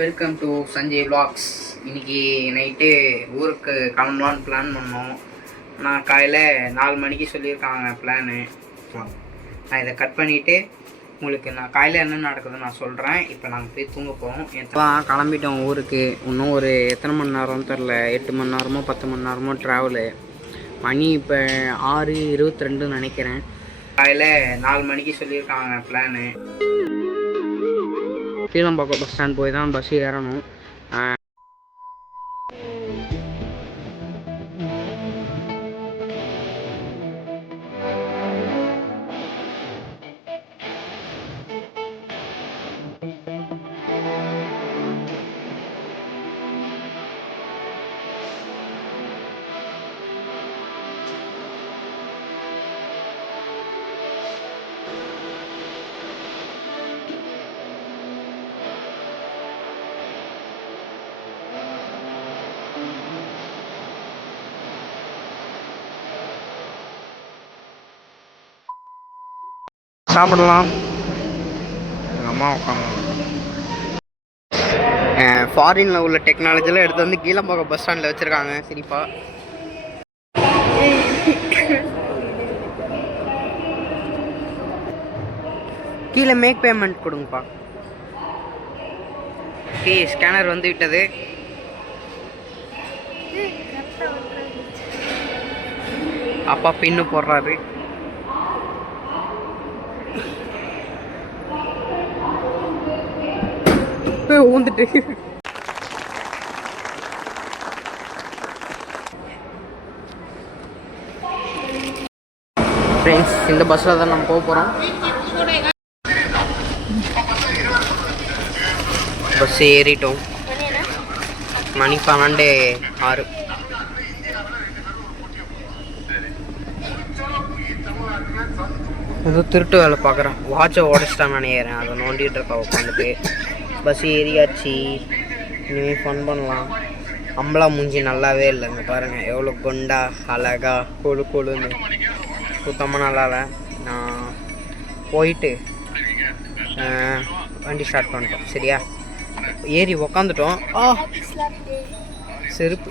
Welcome to Sanjay vlogs. இன்றைக்கி night ஊருக்கு கிளம்பலான்னு plan பண்ணோம். நான் காலையில் 4 மணிக்கு சொல்லியிருக்காங்க பிளானு. நான் இதை கட் பண்ணிவிட்டு உங்களுக்கு நான் காலையில் என்ன நடக்குதுன்னு நான் சொல்கிறேன். இப்போ நாங்கள் போய் தூங்க போகிறோம். கிளம்பிட்டோம் ஊருக்கு. இன்னும் ஒரு எத்தனை மணி நேரம்னு தெரில, 8 மணி நேரமோ 10 மணி நேரமோ ட்ராவலு. மணி இப்போ 6:22 நினைக்கிறேன். காலையில் 4 மணிக்கு சொல்லியிருக்காங்க பிளானு. கீழம்பாக்கம் பஸ் ஸ்டாண்ட் போய் தான் பஸ் ஏறணும். சாப்பிடலாம். எங்கள் அம்மா உட்காந்து ஃபாரினில் உள்ள டெக்னாலஜிலாம் எடுத்து வந்து கீழம்பாக்கம் பஸ் ஸ்டாண்டில் வச்சுருக்காங்க. சரிப்பா, கீழே மேக் பேமெண்ட் கொடுங்கப்பா. ஓகே, ஸ்கேனர் வந்து விட்டது. அப்பா பின்னு போடுறாரு. ஊந்துட்டு ஃப்ரெண்ட்ஸ், இந்த பஸ்ஸில் தான் நம்ம போக போகிறோம். பஸ் ஏறிட்டோம். மணி 12:06. ஏதோ திருட்டு வேலை பார்க்குறேன். வாட்சை உடச்சிட்டான்னு நினைக்கிறேன். அதை நோண்டிகிட்டு இருக்கா உட்காந்துட்டு. பஸ் ஏறியாச்சு. இனிமேல் ஃபன் பண்ணலாம். அம்பலா மூஞ்சி நல்லாவே இல்லைங்க, பாருங்கள் எவ்வளோ கொண்டா அழகா கொழுன்னு. சுத்தமாக நல்லா இல்லை. நான் போயிட்டு வண்டி ஸ்டார்ட் பண்ணிட்டோம். சரியா, ஏறி உக்காந்துட்டோம். செருப்பு